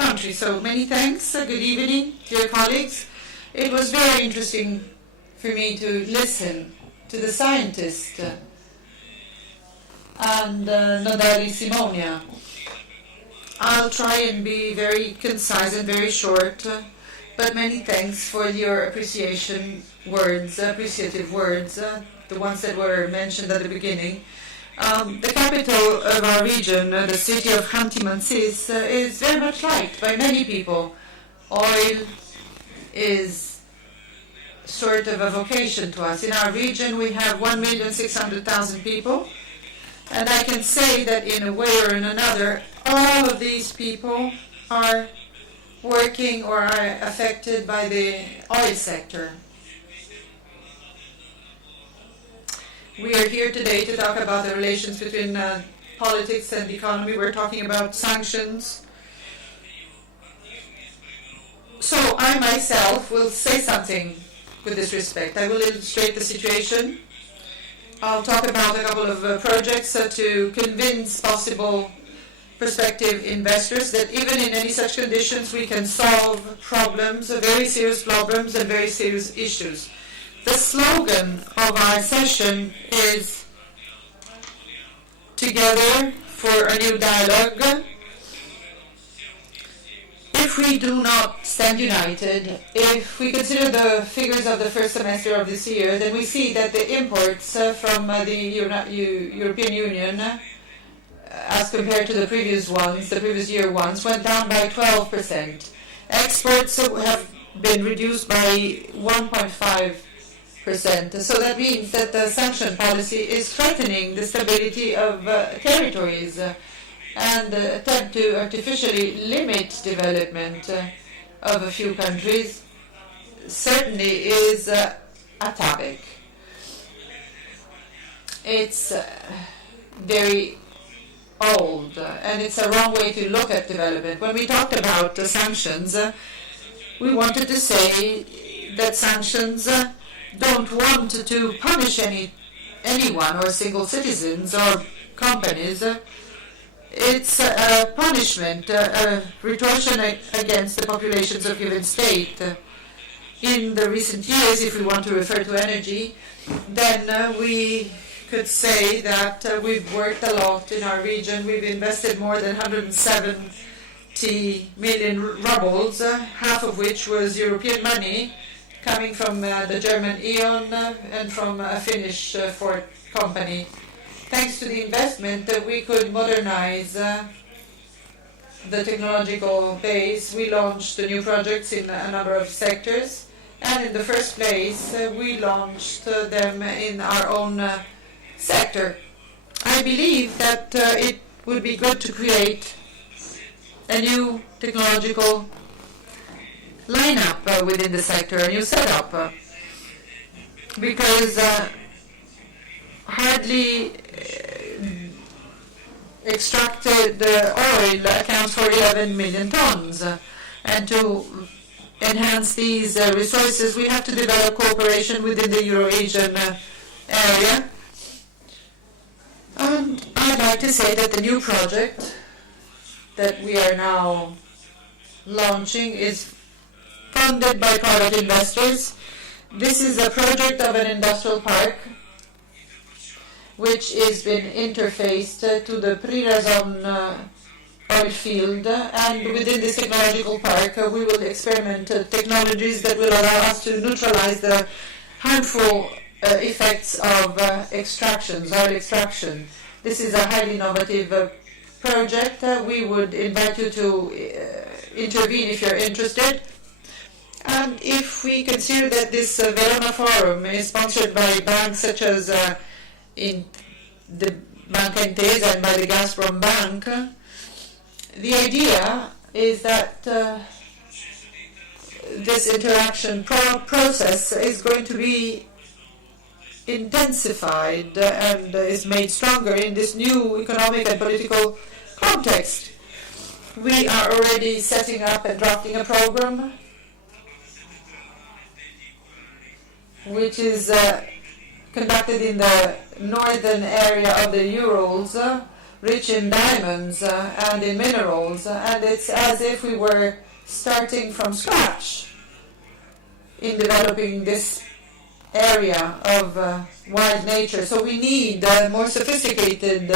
country. So many thanks. Good evening, dear colleagues. It was very interesting for me to listen to the scientist and Nodari Simonia. I'll try and be very concise and very short, but many thanks for your appreciative words, the ones that were mentioned at the beginning. The capital of our region, the city of Khanty-Mansis, is very much liked by many people. Oil is sort of a vocation to us. In our region, we have 1,600,000 people, and I can say that in a way or in another, all of these people are working or are affected by the oil sector. We are here today to talk about the relations between politics and economy. We're talking about sanctions. So I myself will say something with this respect. I will illustrate the situation. I'll talk about a couple of projects to convince possible prospective investors that even in any such conditions we can solve problems, very serious problems and very serious issues. The slogan of our session is Together for a New Dialogue. If we do not stand united, if we consider the figures of the first semester of this year, then we see that the imports from the European Union, as compared to the previous year ones, went down by 12%. Exports have been reduced by 1.5%. So that means that the sanction policy is threatening the stability of territories and attempt to artificially limit development of a few countries certainly is atavic. It's very old, and it's a wrong way to look at development. When we talked about sanctions, we wanted to say that sanctions don't want to punish anyone or single citizens or companies. It's a punishment, a retortion against the populations of given state. In the recent years, if we want to refer to energy, then we could say that we've worked a lot in our region. We've invested more than 170 million rubles, half of which was European money, coming from the German E.ON and from a Finnish Ford company. Thanks to the investment, we could modernize the technological base. We launched new projects in a number of sectors, and in the first place, we launched them in our own sector. I believe that it would be good to create a new technological lineup within the sector, a new setup, because hardly extracted oil accounts for 11 million tons. And to enhance these resources, we have to develop cooperation within the Euro-Asian area. And I'd like to say that the new project that we are now launching is funded by private investors. This is a project of an industrial park which has been interfaced to the Prirazon oil field, and within this technological park we will experiment technologies that will allow us to neutralize the harmful effects of oil extraction. This is a highly innovative project. We would invite you to intervene if you're interested. And if we consider that this Verona Forum is sponsored by banks such as in the Banca Intesa and by the Gazprom Bank, the idea is that this interaction process is going to be intensified and is made stronger in this new economic and political context. We are already setting up and drafting a program which is conducted in the northern area of the Urals rich in diamonds and in minerals, and it's as if we were starting from scratch in developing this area of wild nature. So we need more sophisticated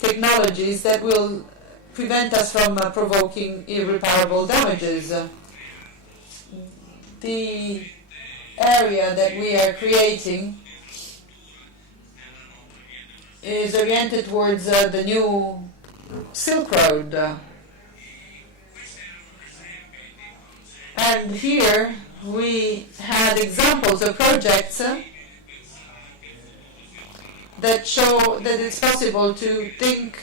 technologies that will prevent us from provoking irreparable damages. The area that we are creating is oriented towards the new Silk Road. And here we had examples of projects that show that it's possible to think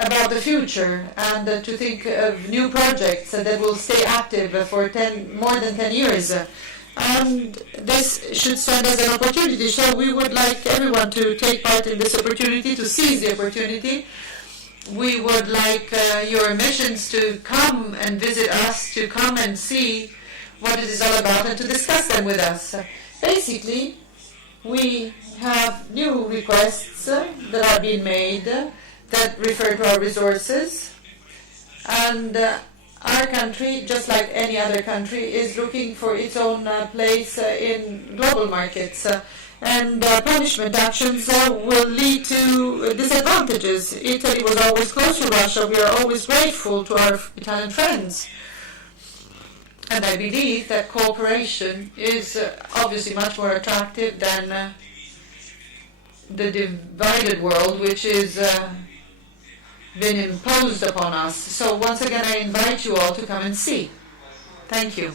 about the future and to think of new projects that will stay active for more than 10 years. And this should stand as an opportunity. So we would like everyone to take part in this opportunity, to seize the opportunity. We would like your missions to come and visit us, to come and see what it is all about and to discuss them with us. Basically, we have new requests that are being made that refer to our resources. And our country, just like any other country, is looking for its own place in global markets. And punishment actions will lead to disadvantages. Italy was always close to Russia. We are always grateful to our Italian friends. And I believe that cooperation is obviously much more attractive than the divided world, which is been imposed upon us. So once again, I invite you all to come and see. Thank you.